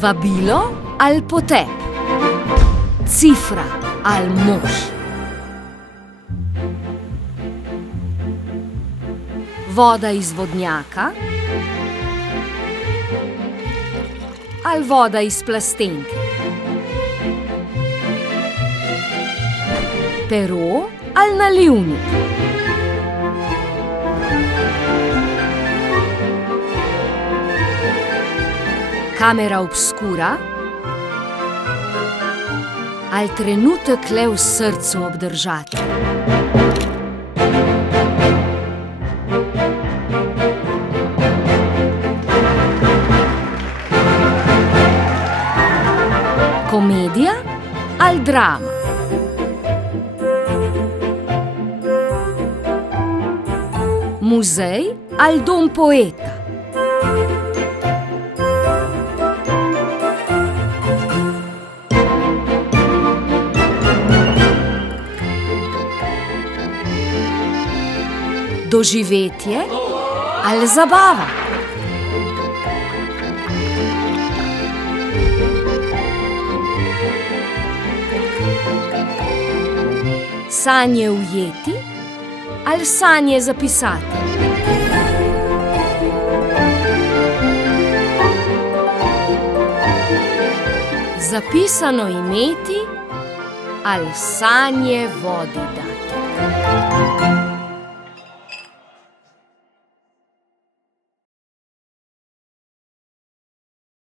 Vabilo ali potep? Cifra ali mož? Voda iz vodnjaka ali voda iz plastenke? Pero ali nalivnik? Kamera obskura ali trenutek le v srcu obdržati? Komedija ali drama? Muzej ali dom poeta? Doživetje ali zabava? Sanje ujeti ali sanje zapisati? Zapisano imeti ali sanje vodi dati?